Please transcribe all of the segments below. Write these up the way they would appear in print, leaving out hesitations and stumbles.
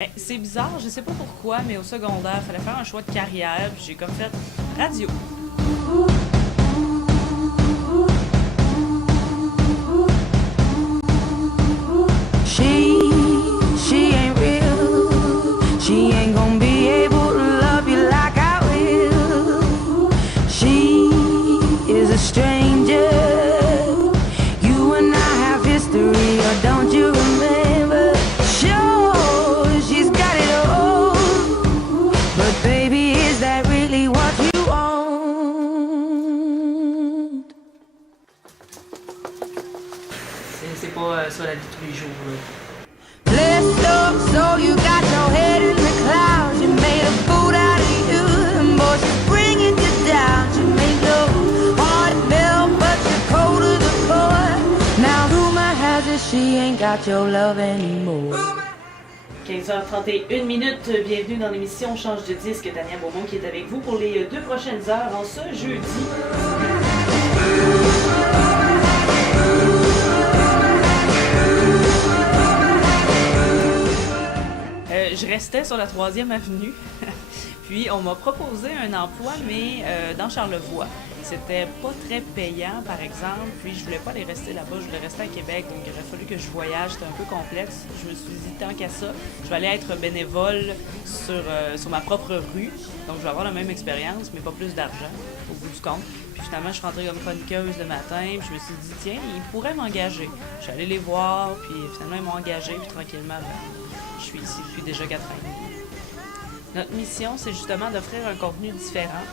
C'est bizarre, je sais pas pourquoi, mais au secondaire, fallait faire un choix de carrière, puis j'ai comme fait radio. She, she ain't real. She ain't gonna be able to love you like I will. She is a stranger. You and I have history, or don't you remember? Sure, she's got it all. But baby, is that really what you want? C'est pas ça la vie de tous les jours. Là. Blessed up, so you got your head in the clouds. You made a fool out of you, and boy, she's bringing you down. She made your heart melt, but you're cold to the core. Now rumor has it she ain't got your love anymore. 15h31 minutes, bienvenue dans l'émission Change de disque. Tania Beaumont qui est avec vous pour les 2 prochaines heures en ce jeudi. Je restais sur la 3e avenue, puis on m'a proposé un emploi, mais dans Charlevoix. C'était pas très payant, par exemple, puis je voulais pas aller rester là-bas, je voulais rester à Québec, donc il aurait fallu que je voyage, c'était un peu complexe. Je me suis dit, tant qu'à ça, je vais aller être bénévole sur ma propre rue, donc je vais avoir la même expérience, mais pas plus d'argent, au bout du compte. Puis finalement, je suis rentrée comme chroniqueuse le matin, puis je me suis dit, tiens, ils pourraient m'engager. Je suis allée les voir, puis finalement, ils m'ont engagé, puis tranquillement, je suis ici depuis déjà 4 ans et demi. Notre mission, c'est justement d'offrir un contenu différent,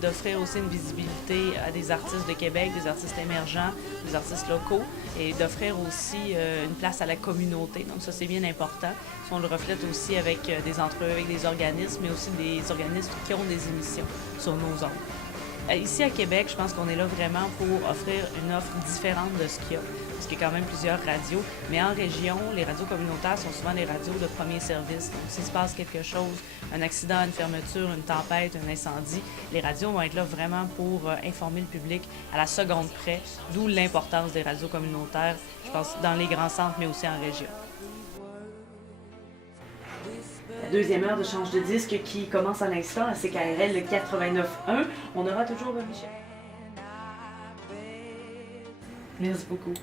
d'offrir aussi une visibilité à des artistes de Québec, des artistes émergents, des artistes locaux, et d'offrir aussi une place à la communauté. Donc ça, c'est bien important. On le reflète aussi avec des entrevues avec des organismes, mais aussi des organismes qui ont des émissions sur nos ondes. Ici à Québec, je pense qu'on est là vraiment pour offrir une offre différente de ce qu'il y a, parce qu'il y a quand même plusieurs radios, mais en région, les radios communautaires sont souvent des radios de premier service. Donc s'il se passe quelque chose, un accident, une fermeture, une tempête, un incendie, les radios vont être là vraiment pour informer le public à la seconde près, d'où l'importance des radios communautaires, je pense, dans les grands centres, mais aussi en région. La deuxième heure de Change de disque qui commence à l'instant à CKRL 89.1. On aura toujours Michel. Merci beaucoup.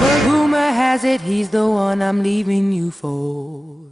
But rumor has it he's the one I'm leaving you for.